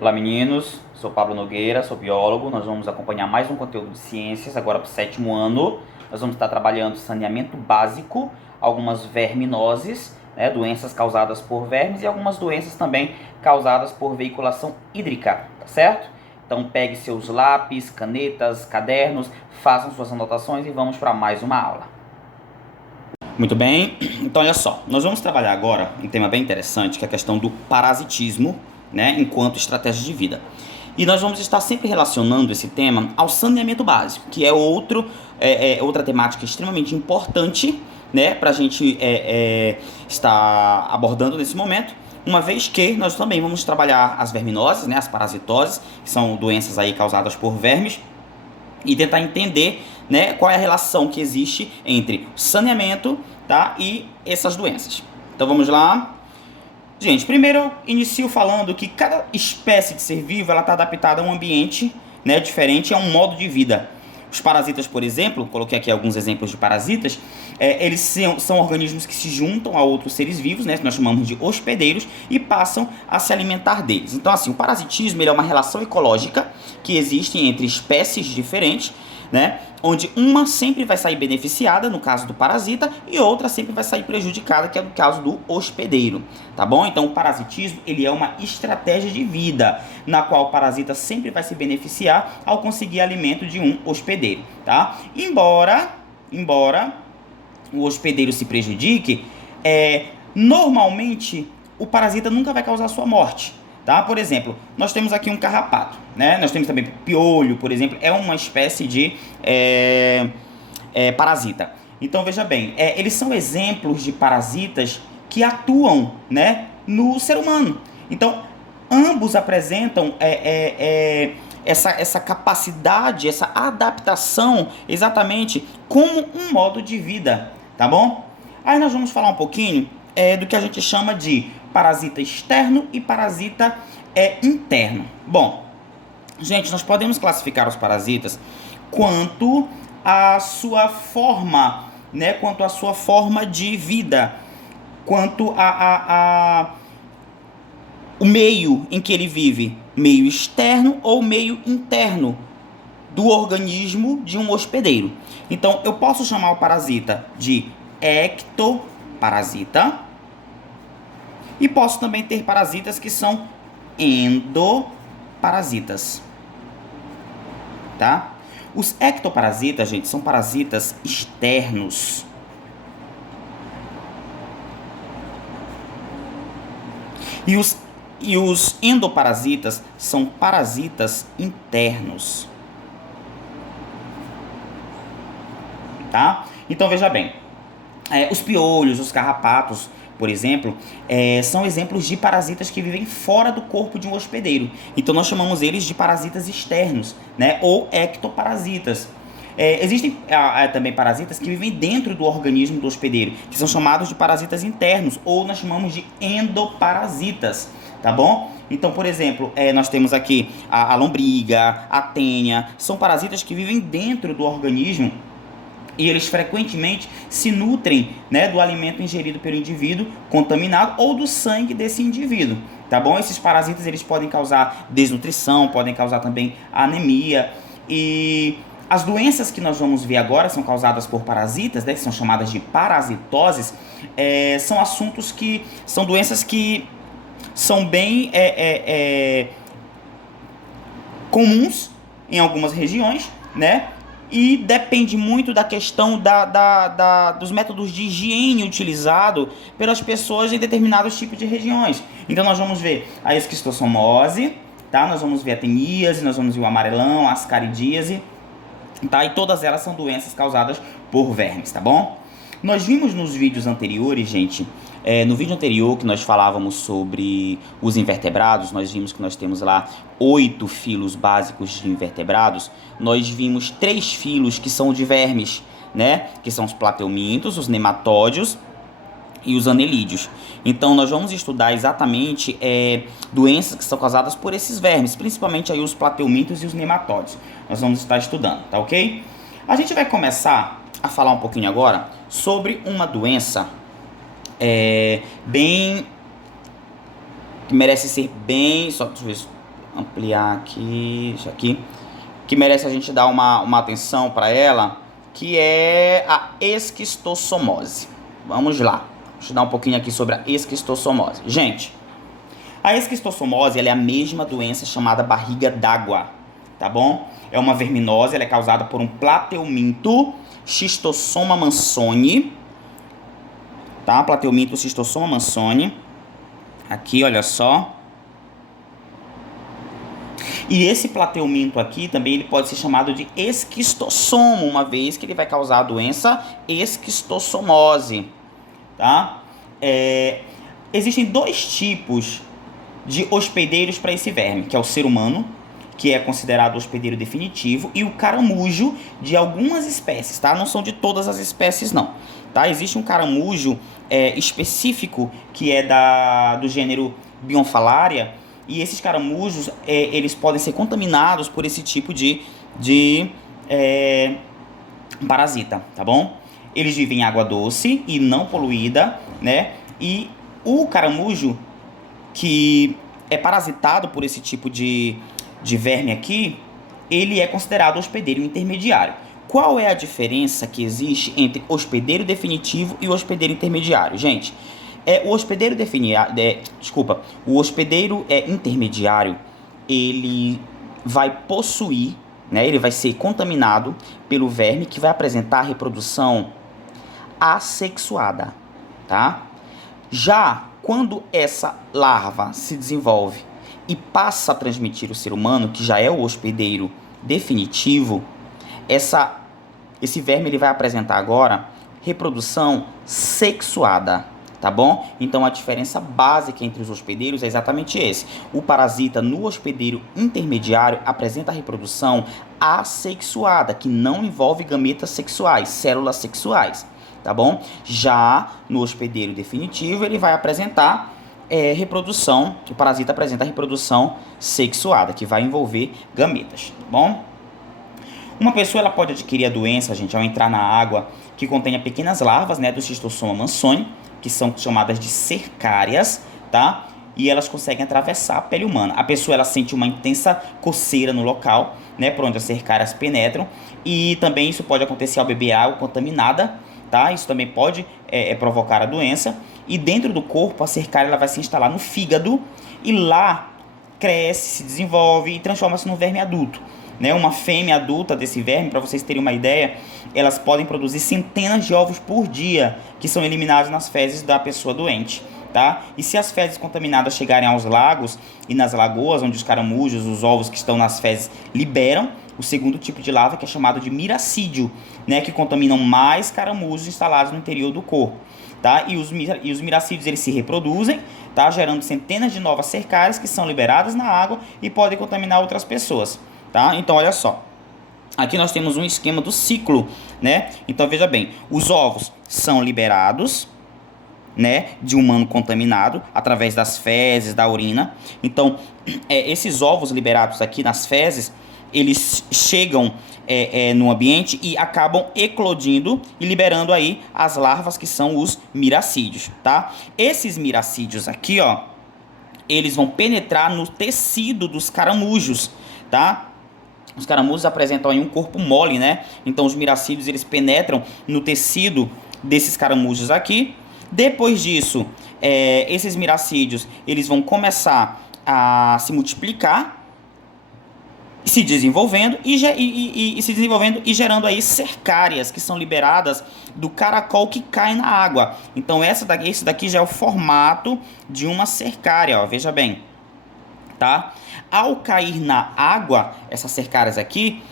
Olá meninos, sou Pablo Nogueira, sou biólogo. Nós vamos acompanhar mais um conteúdo de ciências, agora para o 7º ano. Nós vamos estar trabalhando saneamento básico, algumas verminoses, doenças causadas por vermes e algumas doenças também causadas por veiculação hídrica, tá certo? Então pegue seus lápis, canetas, cadernos, façam suas anotações e vamos para mais uma aula. Muito bem, então olha só, nós vamos trabalhar agora um tema bem interessante, que é a questão do parasitismo, enquanto estratégia de vida. E nós vamos estar sempre relacionando esse tema ao saneamento básico, que é outra temática extremamente importante, para a gente estar abordando nesse momento, uma vez que nós também vamos trabalhar as verminoses, as parasitoses, que são doenças aí causadas por vermes, e tentar entender qual é a relação que existe entre o saneamento, e essas doenças. Então vamos lá. Gente, primeiro eu inicio falando que cada espécie de ser vivo está adaptada a um ambiente diferente, a um modo de vida. Os parasitas, por exemplo, coloquei aqui alguns exemplos de parasitas, eles são organismos que se juntam a outros seres vivos, que nós chamamos de hospedeiros, e passam a se alimentar deles. Então, assim, o parasitismo ele é uma relação ecológica que existe entre espécies diferentes, onde uma sempre vai sair beneficiada, no caso do parasita, e outra sempre vai sair prejudicada, que é no caso do hospedeiro, tá bom? Então o parasitismo ele é uma estratégia de vida, na qual o parasita sempre vai se beneficiar ao conseguir alimento de um hospedeiro, tá? Embora o hospedeiro se prejudique, normalmente o parasita nunca vai causar sua morte. Tá? Por exemplo, nós temos aqui um carrapato, nós temos também piolho, por exemplo, é uma espécie de parasita. Então veja bem, eles são exemplos de parasitas que atuam no ser humano. Então ambos apresentam essa capacidade, essa adaptação exatamente como um modo de vida, tá bom? Aí nós vamos falar um pouquinho do que a gente chama de parasita externo e parasita interno. Bom, gente, nós podemos classificar os parasitas quanto a sua forma, quanto a sua forma de vida, quanto o meio em que ele vive, meio externo ou meio interno do organismo de um hospedeiro. Então, eu posso chamar o parasita de ectoparasita, e posso também ter parasitas que são endoparasitas, tá? Os ectoparasitas, gente, são parasitas externos. E os endoparasitas são parasitas internos, tá? Então veja bem, os piolhos, os carrapatos, por exemplo, são exemplos de parasitas que vivem fora do corpo de um hospedeiro. Então nós chamamos eles de parasitas externos, ou ectoparasitas. Existem também parasitas que vivem dentro do organismo do hospedeiro, que são chamados de parasitas internos, ou nós chamamos de endoparasitas, tá bom? Então, por exemplo, nós temos aqui a lombriga, a tênia, são parasitas que vivem dentro do organismo, e eles frequentemente se nutrem do alimento ingerido pelo indivíduo contaminado ou do sangue desse indivíduo, tá bom? Esses parasitas eles podem causar desnutrição, podem causar também anemia, e as doenças que nós vamos ver agora são causadas por parasitas, que são chamadas de parasitoses, são doenças que são bem comuns em algumas regiões, e depende muito da questão dos métodos de higiene utilizado pelas pessoas em determinados tipos de regiões. Então nós vamos ver a esquistossomose, tá? Nós vamos ver a teníase, nós vamos ver o amarelão, a ascaridíase, tá? E todas elas são doenças causadas por vermes, tá bom? Nós vimos nos vídeos anteriores, gente, no vídeo anterior que nós falávamos sobre os invertebrados, nós vimos que nós temos lá 8 filos básicos de invertebrados. Nós vimos 3 filos que são de vermes, que são os plateumintos, os nematódios e os anelídeos. Então nós vamos estudar exatamente doenças que são causadas por esses vermes, principalmente aí os plateumintos e os nematódios. Nós vamos estar estudando, tá ok? A gente vai começar a falar um pouquinho agora sobre uma doença bem que merece ser bem, só deixa eu ver, ampliar aqui, isso aqui, que merece a gente dar uma atenção para ela, que é a esquistossomose. Vamos lá, deixa eu dar um pouquinho aqui sobre a esquistossomose. Gente, a esquistossomose ela é a mesma doença chamada barriga d'água, tá bom? É uma verminose, ela é causada por um plateuminto Schistossoma mansoni, tá? Plateuminto Schistossoma mansoni. Aqui, olha só. E esse plateuminto aqui também ele pode ser chamado de esquistossoma, uma vez que ele vai causar a doença esquistossomose, tá? Existem dois tipos de hospedeiros para esse verme, que é o ser humano, que é considerado hospedeiro definitivo, e o caramujo de algumas espécies, tá? Não são de todas as espécies, não. Tá? Existe um caramujo específico que é do gênero Bionfalaria, e esses caramujos eles podem ser contaminados por esse tipo de parasita, tá bom? Eles vivem em água doce e não poluída, né? E o caramujo que é parasitado por esse tipo de verme aqui, ele é considerado hospedeiro intermediário. Qual é a diferença que existe entre hospedeiro definitivo e hospedeiro intermediário? Gente, o hospedeiro intermediário, ele vai possuir, né, ele vai ser contaminado pelo verme que vai apresentar reprodução assexuada, tá? Já quando essa larva se desenvolve e passa a transmitir o ser humano, que já é o hospedeiro definitivo, esse verme ele vai apresentar agora reprodução sexuada, tá bom? Então a diferença básica entre os hospedeiros é exatamente esse. O parasita no hospedeiro intermediário apresenta a reprodução assexuada, que não envolve gametas sexuais, células sexuais, tá bom? Já no hospedeiro definitivo ele vai apresentar reprodução, o parasita apresenta a reprodução sexuada, que vai envolver gametas, tá bom? Uma pessoa ela pode adquirir a doença, gente, ao entrar na água que contenha pequenas larvas, né, do Schistossoma mansoni, que são chamadas de cercárias, tá? E elas conseguem atravessar a pele humana. A pessoa ela sente uma intensa coceira no local, né, por onde as cercárias penetram, e também isso pode acontecer ao beber água contaminada, tá? Isso também pode provocar a doença. E dentro do corpo, a cercária ela vai se instalar no fígado e lá cresce, se desenvolve e transforma-se num verme adulto. Né? Uma fêmea adulta desse verme, para vocês terem uma ideia, elas podem produzir centenas de ovos por dia, que são eliminados nas fezes da pessoa doente. Tá? E se as fezes contaminadas chegarem aos lagos e nas lagoas, onde os caramujos, os ovos que estão nas fezes, liberam o segundo tipo de larva, que é chamado de miracídio, né? Que contaminam mais caramujos instalados no interior do corpo. Tá? E os miracídios eles se reproduzem, tá? Gerando centenas de novas cercárias que são liberadas na água e podem contaminar outras pessoas. Tá? Então, olha só. Aqui nós temos um esquema do ciclo, né? Então, veja bem. Os ovos são liberados, né, de um humano contaminado através das fezes, da urina. Então, esses ovos liberados aqui nas fezes, eles chegam no ambiente e acabam eclodindo e liberando aí as larvas que são os miracídios, tá? Esses miracídios aqui, ó, eles vão penetrar no tecido dos caramujos, tá? Os caramujos apresentam aí um corpo mole, né? Então os miracídios eles penetram no tecido desses caramujos aqui. Depois disso, esses miracídios eles vão começar a se multiplicar, se desenvolvendo e se desenvolvendo e gerando aí cercárias que são liberadas do caracol que cai na água. Então esse daqui já é o formato de uma cercária, ó, veja bem, tá? Ao cair na água, essas cercárias aqui,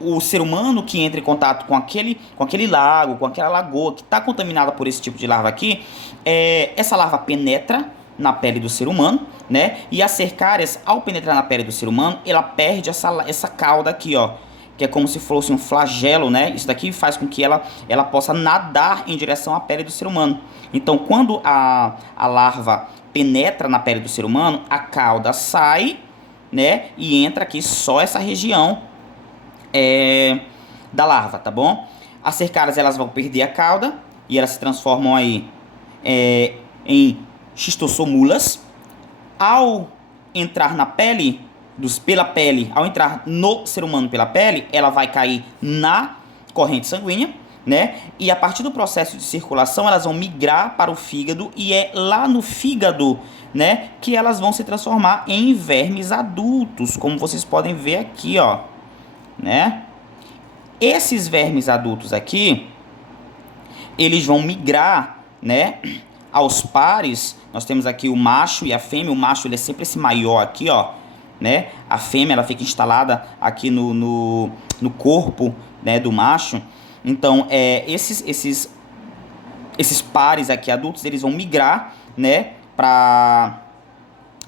o ser humano que entra em contato com aquele lago, com aquela lagoa que está contaminada por esse tipo de larva aqui, essa larva penetra na pele do ser humano, né? E as cercárias, ao penetrar na pele do ser humano, ela perde essa cauda aqui, ó, que é como se fosse um flagelo, né? Isso daqui faz com que ela possa nadar em direção à pele do ser humano. Então, quando a larva penetra na pele do ser humano, a cauda sai, né? E entra aqui só essa região da larva, tá bom? As cercárias elas vão perder a cauda e elas se transformam aí em xistossomulas. Ao entrar na pele, pela pele, ao entrar no ser humano pela pele, ela vai cair na corrente sanguínea, né? E a partir do processo de circulação, elas vão migrar para o fígado e é lá no fígado, né, que elas vão se transformar em vermes adultos, como vocês podem ver aqui, ó, né? Esses vermes adultos aqui, eles vão migrar, né, aos pares. Nós temos aqui o macho e a fêmea. O macho, ele é sempre esse maior aqui, ó, né? A fêmea, ela fica instalada aqui no corpo, né, do macho. Então, esses pares aqui adultos, eles vão migrar, né, para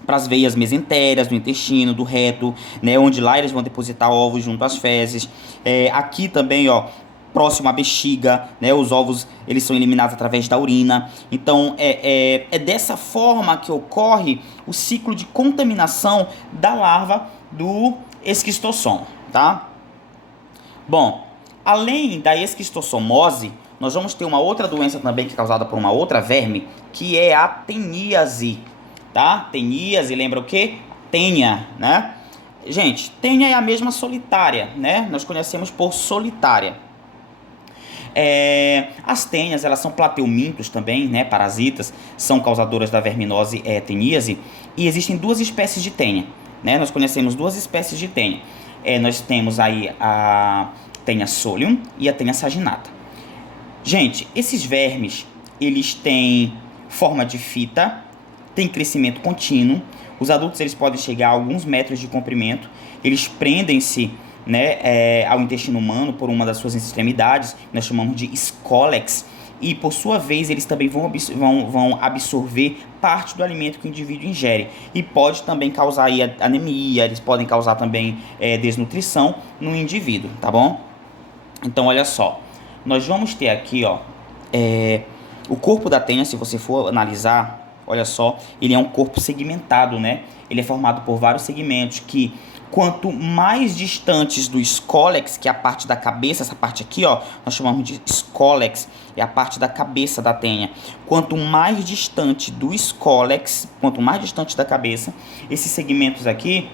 as veias mesentérias do intestino, do reto, né, onde lá eles vão depositar ovos junto às fezes. Aqui também, ó, próximo à bexiga, né, os ovos, eles são eliminados através da urina. Então, é dessa forma que ocorre o ciclo de contaminação da larva do esquistossoma, tá? Bom, além da esquistossomose, nós vamos ter uma outra doença também que é causada por uma outra verme, que é a teníase, tá? Teníase, lembra o quê? Tenha, né? Gente, tenha é a mesma solitária, né? Nós conhecemos por solitária. As tenhas, elas são plateumintos também, né? Parasitas, são causadoras da verminose teníase. E existem duas espécies de tenha, né? Nós conhecemos duas espécies de tenha. Nós temos aí a tenha solium e a tenha saginata. Gente, esses vermes, eles têm forma de fita, têm crescimento contínuo. Os adultos, eles podem chegar a alguns metros de comprimento. Eles prendem-se, né, ao intestino humano por uma das suas extremidades, nós chamamos de escólex. E por sua vez, eles também vão absorver parte do alimento que o indivíduo ingere. E pode também causar aí anemia, eles podem causar também desnutrição no indivíduo, tá bom? Então, olha só, nós vamos ter aqui, ó, o corpo da tenha, se você for analisar, olha só, ele é um corpo segmentado, né? Ele é formado por vários segmentos que, quanto mais distantes do escólex, que é a parte da cabeça, essa parte aqui, ó, nós chamamos de escólex, é a parte da cabeça da tenha. Quanto mais distante do escólex, quanto mais distante da cabeça, esses segmentos aqui,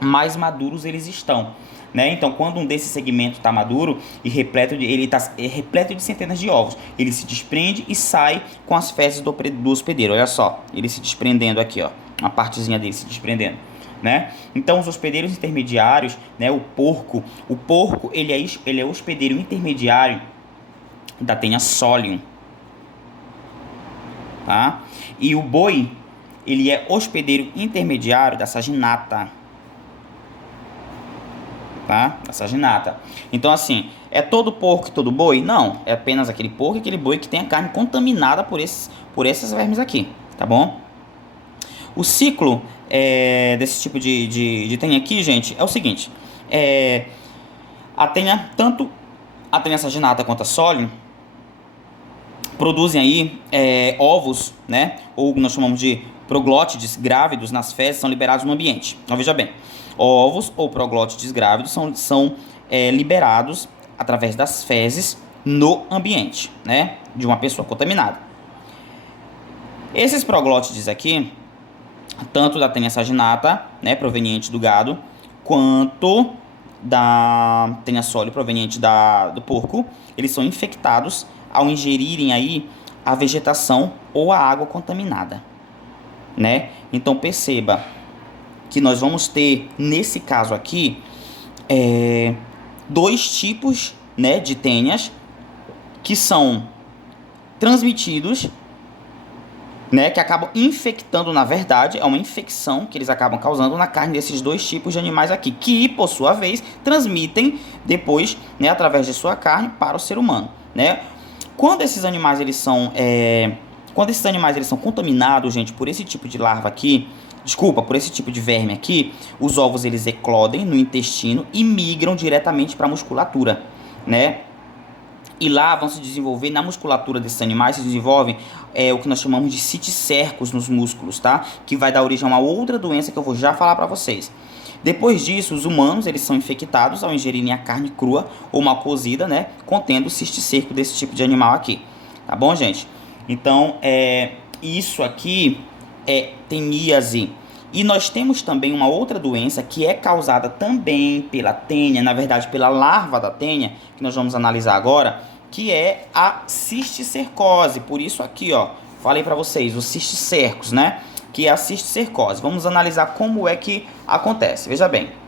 mais maduros eles estão, né? Então, quando um desses segmentos está maduro e ele está repleto de centenas de ovos, ele se desprende e sai com as fezes do hospedeiro. Olha só, ele se desprendendo aqui, ó, uma partezinha dele se desprendendo, né? Então, os hospedeiros intermediários, né, o porco, ele é hospedeiro intermediário da tenha solium, tá? E o boi, ele é hospedeiro intermediário da saginata, tá? Da saginata. Então, assim, é todo porco e todo boi? Não, é apenas aquele porco e aquele boi que tem a carne contaminada por esses vermes aqui, tá bom? O ciclo desse tipo de tenha aqui, gente, é o seguinte: tanto a tenha saginata quanto a solium produzem aí ovos, né? Ou nós chamamos de proglótides grávidos nas fezes, são liberados no ambiente. Então, veja bem, ovos ou proglótides grávidos são liberados através das fezes no ambiente, né? De uma pessoa contaminada. Esses proglótides aqui, tanto da tenha saginata, né, proveniente do gado, quanto da tenha solium, proveniente do porco, eles são infectados ao ingerirem aí a vegetação ou a água contaminada, né? Então, perceba que nós vamos ter, nesse caso aqui, dois tipos, né, de tenhas que são transmitidos, né, que acabam infectando, na verdade, é uma infecção que eles acabam causando na carne desses dois tipos de animais aqui, que, por sua vez, transmitem depois, né, através de sua carne para o ser humano, né? Quando esses animais eles são contaminados, gente, por esse tipo de larva aqui, por esse tipo de verme aqui, os ovos eles eclodem no intestino e migram diretamente para a musculatura, né? E lá vão se desenvolver, na musculatura desses animais, se desenvolvem o que nós chamamos de citicercos nos músculos, tá? Que vai dar origem a uma outra doença que eu vou já falar para vocês. Depois disso, os humanos eles são infectados ao ingerirem a carne crua ou mal cozida, né? Contendo o cisticerco desse tipo de animal aqui. Tá bom, gente? Então, isso aqui é teníase. E nós temos também uma outra doença que é causada também pela tênia, na verdade pela larva da tênia, que nós vamos analisar agora, que é a cisticercose. Por isso aqui, ó, falei para vocês, o cisticercos, né? Que é a cisticercose. Vamos analisar como é que acontece. Veja bem.